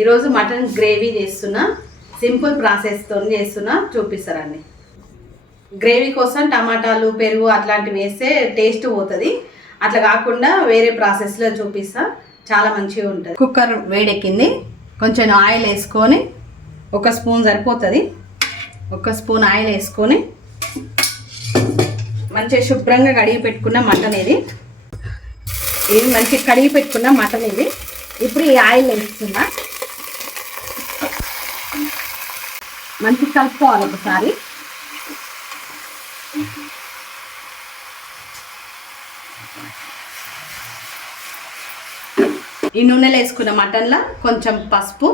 ఈరోజు mutton gravy చేస్తున్నా, simple ప్రాసెస్తో చేస్తున్నా, చూపిస్తారండి. గ్రేవీ కోసం టమాటాలు పెరుగు అట్లాంటివి వేస్తే టేస్ట్ పోతుంది. అట్లా కాకుండా వేరే ప్రాసెస్లో చూపిస్తా, చాలా మంచిగా ఉంటుంది. కుక్కర్ వేడెక్కింది, కొంచెం ఆయిల్ వేసుకొని, ఒక స్పూన్ సరిపోతుంది, ఒక స్పూన్ ఆయిల్ వేసుకొని మంచిగా శుభ్రంగా కడిగి పెట్టుకున్న మటన్ ఇది మంచిగా కడిగి పెట్టుకున్న మటన్ ఇది ఇప్పుడు ఈ ఆయిల్ వేస్తున్నా. మంచిగా కలుపుకోవాలి ఒకసారి. ఈ నూనెలో వేసుకున్న మటన్లో కొంచెం పసుపు,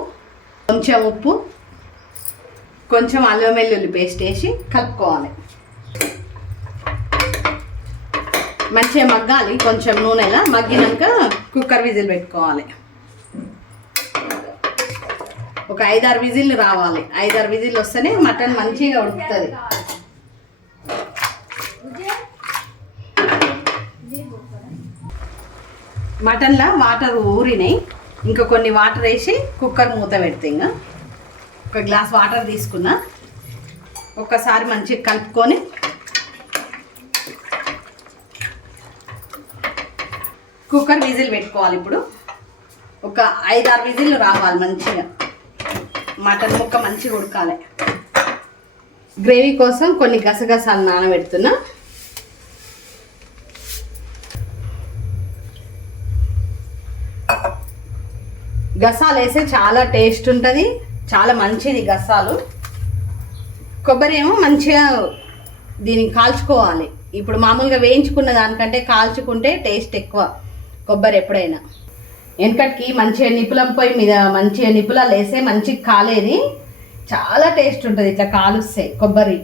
కొంచెం ఉప్పు, కొంచెం అల్లం వెల్లుల్లి పేస్ట్ వేసి కలుపుకోవాలి. మంచిగా మగ్గాలి. కొంచెం నూనెలా మగ్గినాక కుక్కర్ విజిల్ పెట్టుకోవాలి. ఒక 5-6 విజిల్లు రావాలి. 5-6 విజిల్లు వస్తేనే మటన్ మంచిగా ఉడుకుతుంది. మటన్లో వాటర్ ఊరినాయి, ఇంకా కొన్ని వాటర్ వేసి కుక్కర్ మూత పెడితే ఇంకా ఒక గ్లాస్ వాటర్ తీసుకున్నా. ఒక్కసారి మంచిగా కలుపుకొని కుక్కర్ విజిల్ పెట్టుకోవాలి. ఇప్పుడు ఒక 5-6 విజిల్లు రావాలి. మంచిగా మటన్ ముక్క మంచిగా ఉడకాలి. గ్రేవీ కోసం కొన్ని గసగసాలు నానబెడుతున్నా. గసాలు వేస్తే చాలా టేస్ట్ ఉంటుంది, చాలా మంచిది గసాలు. కొబ్బరి ఏమో మంచిగా దీన్ని కాల్చుకోవాలి. ఇప్పుడు మామూలుగా వేయించుకున్న దానికంటే కాల్చుకుంటే టేస్ట్ ఎక్కువ కొబ్బరి ఎప్పుడైనా. వెనకటికి మంచిగా నిప్పులం పొయ్యి మీద మంచిగా నిప్పులాలు వేస్తే మంచిగా కాలేది, చాలా టేస్ట్ ఉంటుంది ఇట్లా కాలుస్తే. కొబ్బరి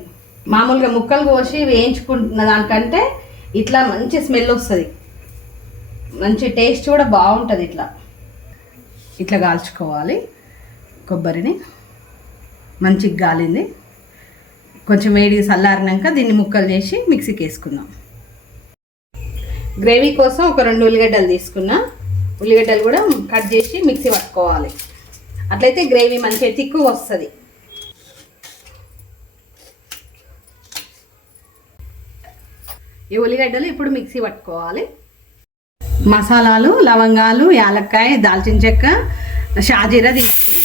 మామూలుగా ముక్కలు కోసి వేయించుకున్న దానికంటే ఇట్లా మంచి స్మెల్ వస్తుంది, మంచి టేస్ట్ కూడా బాగుంటుంది. ఇట్లా కాల్చుకోవాలి. కొబ్బరిని మంచిగా గాలింది, కొంచెం వేడిగా చల్లారినాక దీన్ని ముక్కలు చేసి మిక్సీకి వేసుకుందాం. గ్రేవీ కోసం ఒక 2 ఉల్లిగడ్డలు తీసుకున్నా. ఉల్లిగడ్డలు కూడా కట్ చేసి మిక్సీ పట్టుకోవాలి. అట్లయితే గ్రేవీ మంచిగా తిక్కుగా వస్తుంది. ఈ ఉల్లిగడ్డలు ఇప్పుడు మిక్సీ పట్టుకోవాలి. మసాలాలు, లవంగాలు, యాలక్కాయ, దాల్చిన చెక్క, షాజీరా తీసుకున్నా.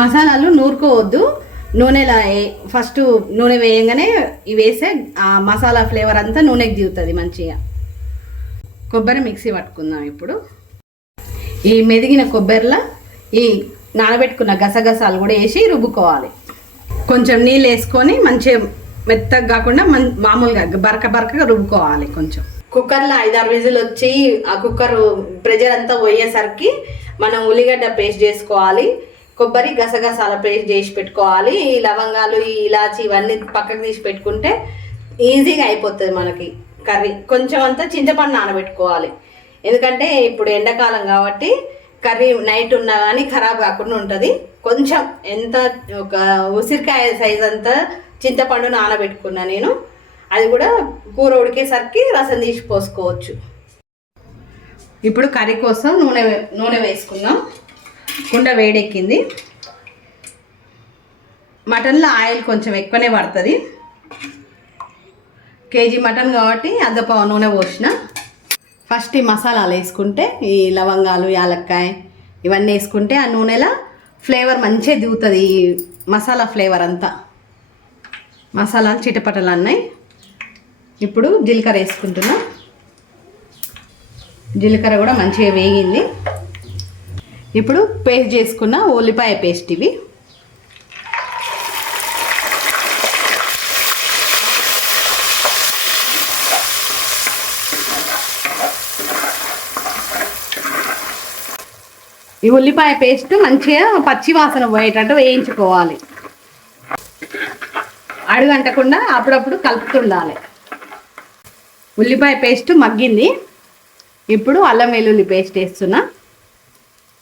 మసాలాలు నూరుకోవద్దు, నూనెలో ఫస్ట్ నూనె వేయంగానే ఇవి వేస్తే ఆ మసాలా ఫ్లేవర్ అంతా నూనెకి దిగుతుంది మంచిగా. కొబ్బరి మిక్సీ పట్టుకుందాం. ఇప్పుడు ఈ మెదిగిన కొబ్బరిలో ఈ నానబెట్టుకున్న గసగసాలు కూడా వేసి రుబ్బుకోవాలి. కొంచెం నీళ్ళు వేసుకొని మంచిగా మెత్తగా కాకుండా మామూలుగా బరకగా రుబ్బుకోవాలి. కొంచెం కుక్కర్లో 5-6 విజిల్ వచ్చి ఆ కుక్కర్ ప్రెజర్ అంతా పోయేసరికి మనం ఉల్లిగడ్డ పేస్ట్ చేసుకోవాలి. కొబ్బరి గసగసాల పేస్ట్ చేసి పెట్టుకోవాలి. ఈ లవంగాలు, ఈ ఇలాచి ఇవన్నీ పక్కకు తీసి పెట్టుకుంటే ఈజీగా అయిపోతుంది మనకి కర్రీ. కొంచెం అంతా చింతపండు నానబెట్టుకోవాలి, ఎందుకంటే ఇప్పుడు ఎండాకాలం కాబట్టి కర్రీ నైట్ ఉన్నా కానీ ఖరాబ్ కాకుండా ఉంటుంది. కొంచెం ఎంత ఒక ఉసిరికాయ సైజ్ అంతా చింతపండు నానబెట్టుకున్నా నేను. అది కూడా కూర ఉడికేసరికి రసం తీసి పోసుకోవచ్చు. ఇప్పుడు కర్రీ కోసం నూనె వేసుకుందాం. కుండ వేడెక్కింది. మటన్లో ఆయిల్ కొంచెం ఎక్కువనే పడుతుంది. కేజీ మటన్ కాబట్టి అర్ధపావు నూనె పోసిన. ఫస్ట్ ఈ మసాలాలు వేసుకుంటే ఈ లవంగాలు, యాలక్కాయ ఇవన్నీ వేసుకుంటే ఆ నూనెలో ఫ్లేవర్ మంచిగా దిగుతుంది. ఈ మసాలా ఫ్లేవర్ అంతా మసాలాలు చిటపటలు అన్నాయి. ఇప్పుడు జీలకర్ర వేసుకుంటున్నా. జీలకర్ర కూడా మంచిగా వేగింది. ఇప్పుడు పేస్ట్ చేసుకున్న ఉల్లిపాయ పేస్ట్ ఇవి. ఈ ఉల్లిపాయ పేస్ట్ మంచిగా పచ్చి వాసన పోయేటట్టు వేయించుకోవాలి. అడుగంటకుండా అప్పుడప్పుడు కలుపుతుండాలి. ఉల్లిపాయ పేస్ట్ మగ్గింది. ఇప్పుడు అల్లం వెల్లుల్లి పేస్ట్ వేస్తున్నా.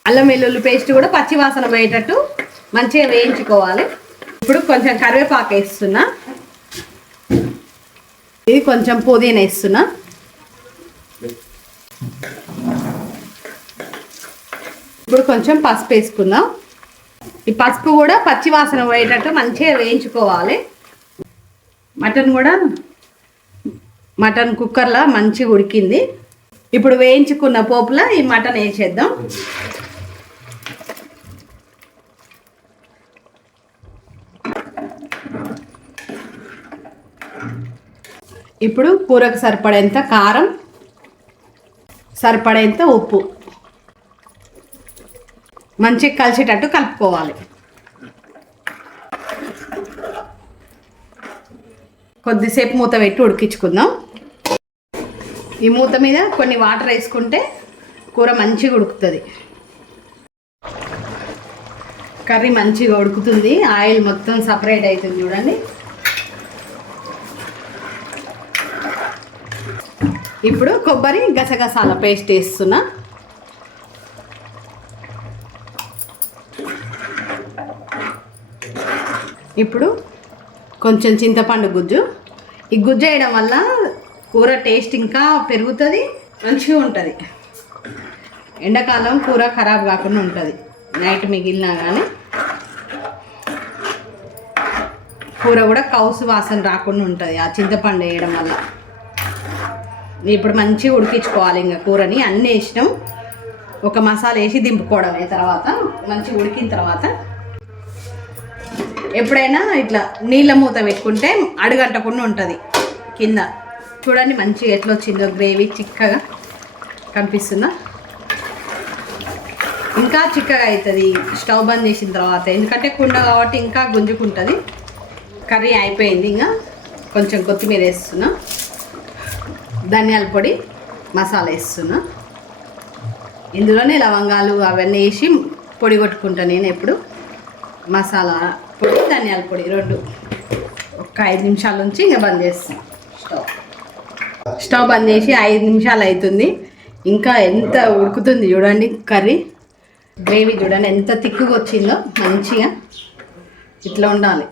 అల్లం వెల్లుల్లి పేస్ట్ కూడా పచ్చి వాసన పోయేటట్టు మంచిగా వేయించుకోవాలి. ఇప్పుడు కొంచెం కరివేపాకు వేస్తున్నా. ఇది కొంచెం పుదీనా వేస్తున్నా. ఇప్పుడు కొంచెం పసుపు వేసుకుందాం. ఈ పసుపు కూడా పచ్చి వాసన పోయేటట్టు మంచిగా వేయించుకోవాలి. మటన్ కుక్కర్లో మంచిగా ఉడికింది. ఇప్పుడు వేయించుకున్న పోపులో ఈ మటన్ వేసేద్దాం. ఇప్పుడు కూరకు సరిపడేంత కారం, సరిపడేంత ఉప్పు మంచిగా కలిసేటట్టు కలుపుకోవాలి. కొద్దిసేపు మూత పెట్టి ఉడికించుకుందాం. ఈ మూత మీద కొన్ని వాటర్ వేసుకుంటే కూర మంచిగా ఉడుకుతుంది. కర్రీ మంచిగా ఉడుకుతుంది. ఆయిల్ మొత్తం సపరేట్ అవుతుంది చూడండి. ఇప్పుడు కొబ్బరి గసగసాల పేస్ట్ వేస్తున్నా. ఇప్పుడు కొంచెం చింతపండు గుజ్జు. ఈ గుజ్జు వేయడం వల్ల కూర టేస్ట్ ఇంకా పెరుగుతుంది, మంచిగా ఉంటుంది. ఎండాకాలం కూర ఖరాబ్ కాకుండా ఉంటుంది. నైట్ మిగిలినా కానీ కూర కూడా కౌసు వాసన రాకుండా ఉంటుంది ఆ చింతపండు వేయడం వల్ల. ఇప్పుడు మంచిగా ఉడికించుకోవాలి. ఇంకా కూరని అన్నీ వేసినాం. ఒక మసాలా వేసి దింపుకోవడమే. తర్వాత మంచిగా ఉడికిన తర్వాత ఎప్పుడైనా ఇట్లా నీళ్ళ మూత పెట్టుకుంటే అడుగంటకుండా ఉంటుంది కింద. చూడండి మంచిగా ఎట్లా వచ్చిందో గ్రేవీ చిక్కగా కనిపిస్తుందా. ఇంకా చిక్కగా అవుతుంది స్టవ్ బంద్ చేసిన తర్వాత, ఎందుకంటే కుండ కాబట్టి ఇంకా గుంజుకుంటుంది. కర్రీ అయిపోయింది. ఇంకా కొంచెం కొత్తిమీర వేస్తున్నా, ధనియాల పొడి, మసాలా వేస్తున్నా. ఇందులోనే లవంగాలు అవన్నీ వేసి పొడి కొట్టుకుంటా నేను ఎప్పుడు. మసాలా పొడి, ధనియాల పొడి రెండు ఒక 5 నిమిషాల నుంచి ఇంకా బంద్ చేస్తాం. స్టవ్ బంద్ చేసి 5 నిమిషాలు అవుతుంది. ఇంకా ఎంత ఉడుకుతుంది చూడండి. కర్రీ గ్రేవీ చూడండి ఎంత తిక్కుగా వచ్చిందో. మంచిగా ఇట్లా ఉండాలి.